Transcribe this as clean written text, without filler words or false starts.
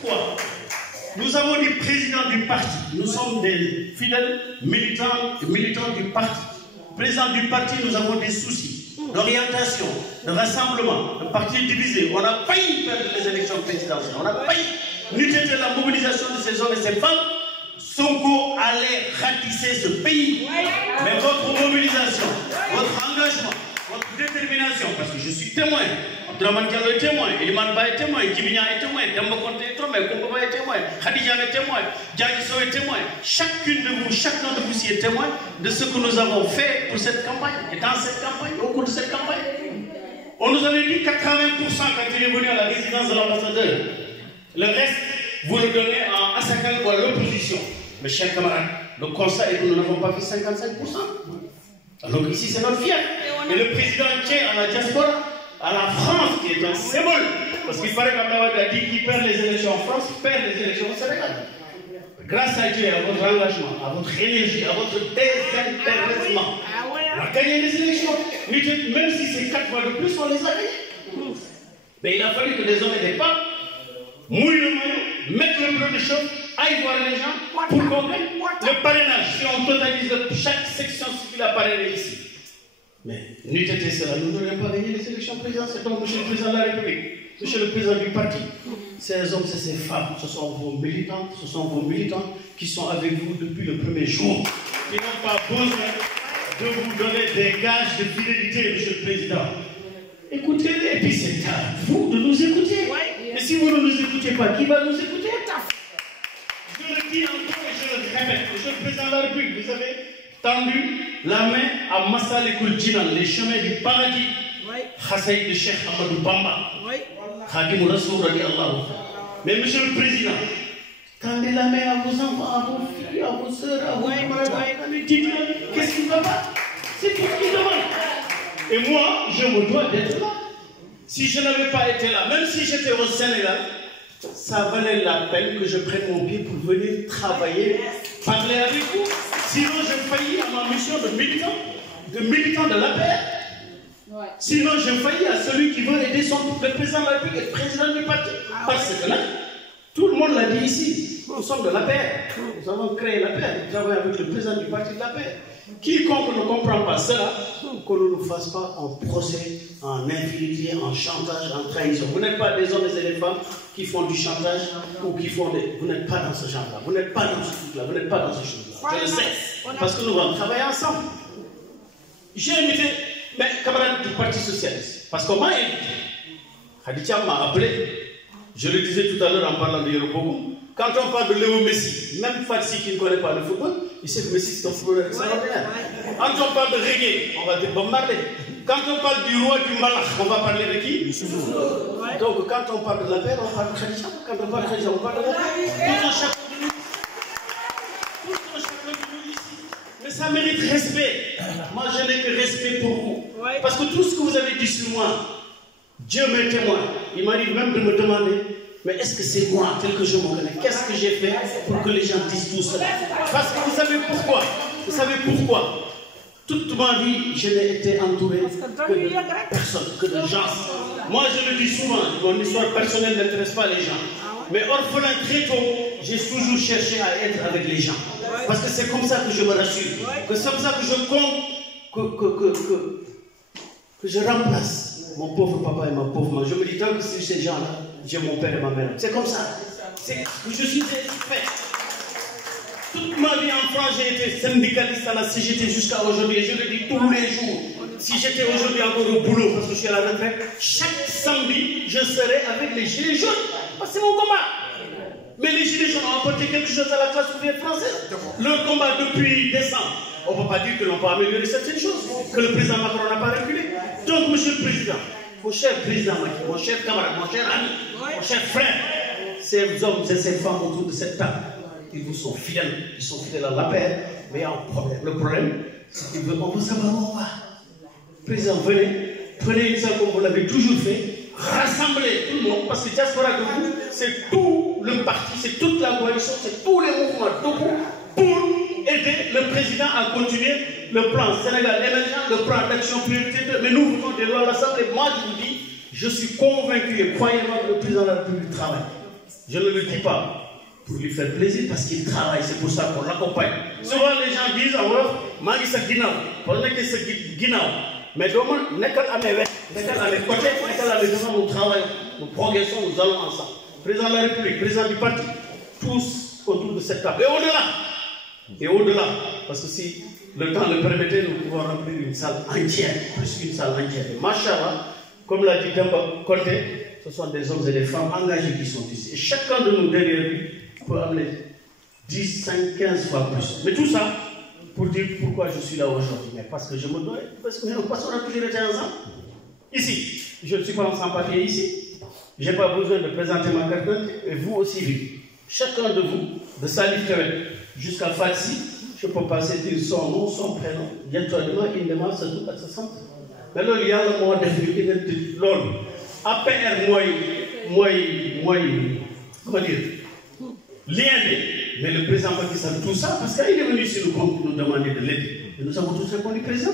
Pourquoi? Nous avons des présidents du parti. Nous sommes des fidèles militants et militants du parti. Président du parti, nous avons des soucis d'orientation, de rassemblement. Le parti est divisé. On a failli perdre les élections présidentielles. On a failli lutter de la mobilisation de ces hommes et ces femmes. Sonko allait ratisser ce pays. Mais votre mobilisation, votre engagement, votre détermination, parce que je suis témoin, Abdourahmane Diallo est témoin, Elimane Ba est témoin, Djibinia est témoin, Demba Konté est témoin, Koumba est témoin, Khadija est témoin, Diadji Sow est témoin. Chacune de vous, chacun de vous est témoin de ce que nous avons fait pour cette campagne. Et dans cette campagne, au cours de cette campagne, on nous avait dit 80% quand il est venu à la résidence de l'ambassadeur. Le reste, vous le donnez à Assakal ou à l'opposition. Mes chers camarades, le constat est que nous n'avons pas fait 55%. Alors ici, c'est notre fier. Et le président tient à la diaspora, à la France, qui est un symbole. Parce qu'il paraît qu'Abdoulaye a dit qu'il perd les élections en France, perd les élections au Sénégal. Grâce à Dieu, à votre engagement, à votre énergie, à votre désintéressement, on a gagné les élections. Même si c'est 4 fois de plus, on les a gagnés. Mais il a fallu que les hommes et les femmes mouillent le maillot, mettent le bleu de chauffe, aillent voir les gens pour qu'on gagne le parrainage. Si on totalise chaque section, ce qu'il a parrainé ici. Mais n'eût été cela, nous n'aurions pas gagné les élections présidentielles. Donc, monsieur le président de la République, monsieur le président du parti, ces hommes et ces femmes, ce sont vos militants, qui sont avec vous depuis le premier jour, qui n'ont pas besoin de vous donner des gages de fidélité, monsieur le président. Écoutez-les, et puis c'est à vous de nous écouter. Mais si vous ne nous écoutez pas, qui va nous écouter? Je le dis encore et je le répète, monsieur le président de la République, vous avez tendu la main à Massal Ekoul Djinan, les chemins du paradis. Khassaïd de Cheikh Amadou Bamba. Khadim Rassoul radi Allah. Mais monsieur le président, tendez la main à vos enfants, à vos filles, à vos soeurs, à vos camarades. Dites-moi, qu'est-ce qu'il va pas? C'est tout ce qu'il demande. Et moi, je me dois d'être là. Si je n'avais pas été là, même si j'étais au Sénégal, ça valait la peine que je prenne mon pied pour venir travailler, parler avec vous. Sinon, je faillis à ma mission de militant de la paix. Sinon, je faillis à celui qui veut aider le président de la République et le président du parti. Parce que là, tout le monde l'a dit ici, nous sommes de la paix. Nous avons créé la paix, nous travaillons avec le président du parti de la paix. Quiconque ne comprend pas cela, qu'on ne nous fasse pas en procès, en infidélité, en chantage, en trahison. Vous n'êtes pas des hommes et des femmes qui font du chantage ou qui font des... Vous n'êtes pas dans ce genre-là, vous n'êtes pas dans ce truc-là, vous n'êtes pas dans ces choses-là. Je le sais, parce que nous allons travailler ensemble. J'ai invité mes camarades du Parti Socialiste, parce qu'on m'a invité. Khadija m'a appelé. Je le disais tout à l'heure en parlant de Yorobougou. Quand on parle de Léo Messi, même Fatsi qui ne connaît pas le football, il sait que Messi c'est un footballeur extraordinaire. Quand on parle de reggae, on va dire Bob Marley. Quand on parle du roi du Malach, on va parler de qui? Donc quand on parle de la paix, on parle de Khadija. Quand on parle de Khadija, on parle de la paix. Tout un chacun de nous. Tout un chacun de nous ici. Mais ça mérite respect. Moi je n'ai que respect pour vous. Parce que tout ce que vous avez dit sur moi, Dieu m'est témoin. Il m'arrive même de me demander, mais est-ce que c'est moi tel que je me connais? Qu'est-ce que j'ai fait pour que les gens disent tout cela? Parce que vous savez pourquoi? Vous savez pourquoi? Toute ma vie, je n'ai été entouré que de personnes, que de gens. Moi, je le dis souvent, mon histoire personnelle n'intéresse pas les gens. Mais orphelin très tôt, j'ai toujours cherché à être avec les gens. Parce que c'est comme ça que je me rassure. Que c'est comme ça que je compte, que je remplace mon pauvre papa et ma pauvre maman. Je me dis, tant que c'est ces gens-là, j'ai mon père et ma mère. C'est comme ça. Je suis fait. Toute ma vie en France, j'ai été syndicaliste à la CGT jusqu'à aujourd'hui. Et je le dis tous les jours. Si j'étais aujourd'hui encore au boulot, parce que je suis à la retraite, chaque samedi, je serai avec les Gilets jaunes. Parce que c'est mon combat. Mais les Gilets jaunes ont apporté quelque chose à la classe ouvrière française. Leur combat depuis décembre. On ne peut pas dire que l'on peut améliorer certaines choses, que le président Macron n'a pas reculé. Donc, monsieur le président, mon cher président Macky, mon cher camarade, mon cher ami, mon cher frère, ces hommes et ces femmes autour de cette table, ils vous sont fidèles, ils sont fidèles à la paix, mais il y a un problème. Le problème, c'est qu'on veut savoir où on va. Président, venez, prenez une salle comme vous l'avez toujours fait, rassemblez tout le monde, parce que diaspora de vous, c'est tout le parti, c'est toute la coalition, c'est tous les mouvements debout pour aider le président à continuer le plan Sénégal émergent, le plan d'action prioritaire. Mais nous voulons des lois à l'Assemblée. Moi, je vous dis, je suis convaincu et croyez-moi que le président de la République travaille. Je ne le dis pas pour lui faire plaisir parce qu'il travaille, c'est pour ça qu'on l'accompagne. Souvent les gens disent alors, Magi sa ginaaw, pour nekk sa ginaaw, mais doma nekkal à mes côtés, nekkal à mes devant, nous travaillons, nous progressons, nous allons ensemble. Président de la République, président du parti, tous autour de cette table. Et au-delà, parce que si le temps le permettait, nous pouvons remplir une salle entière, plus qu'une salle entière. Et machallah, comme l'a dit Demba Conté, ce sont des hommes et des femmes engagés qui sont ici. Et chacun de nous derrière lui peut amener 10, 5, 15 fois plus. Mais tout ça pour dire pourquoi je suis là aujourd'hui. Mais parce que je me dois, parce qu'on a toujours été ensemble. Ici, je ne suis pas en sans-papier ici. Je n'ai pas besoin de présenter ma carte d'identité. Et vous aussi, chacun de vous, de Salif Kewet jusqu'à Fatsi, je peux passer dire son nom, son prénom. Bientôt, il demande ce tout à ce centre. Mais là, il y a le mot de l'homme. APR, comment dire, lien, mais le président Macky Sall, tout ça, parce qu'il est venu ici nous demander de l'aider. Et nous avons tous répondu présent.